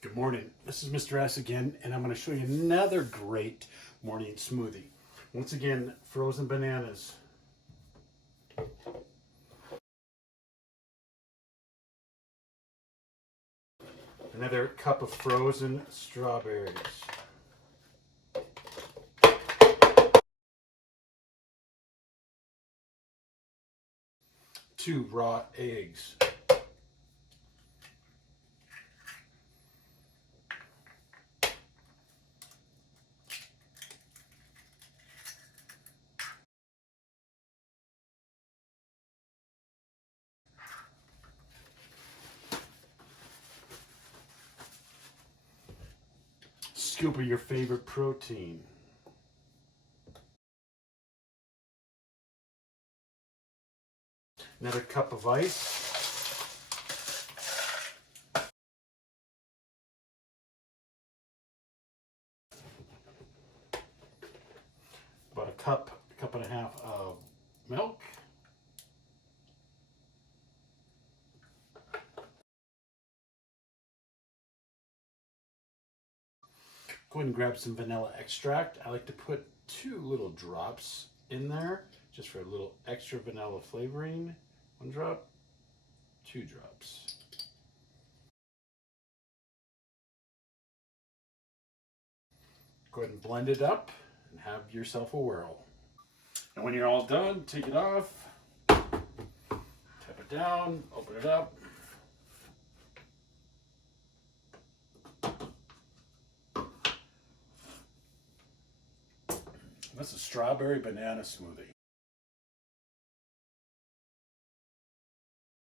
Good morning. This is Mr. S again, and I'm going to show you another great morning smoothie. Once again, frozen bananas. Another cup of frozen strawberries. 2 raw eggs. Scoop of your favorite protein. Another cup of ice. About a cup and a half of milk. Go ahead and grab some vanilla extract. I like to put 2 little drops in there just for a little extra vanilla flavoring. 1 drop, 2 drops. Go ahead and blend it up and have yourself a whirl. And when you're all done, take it off, tap it down, open it up. That's a strawberry banana smoothie.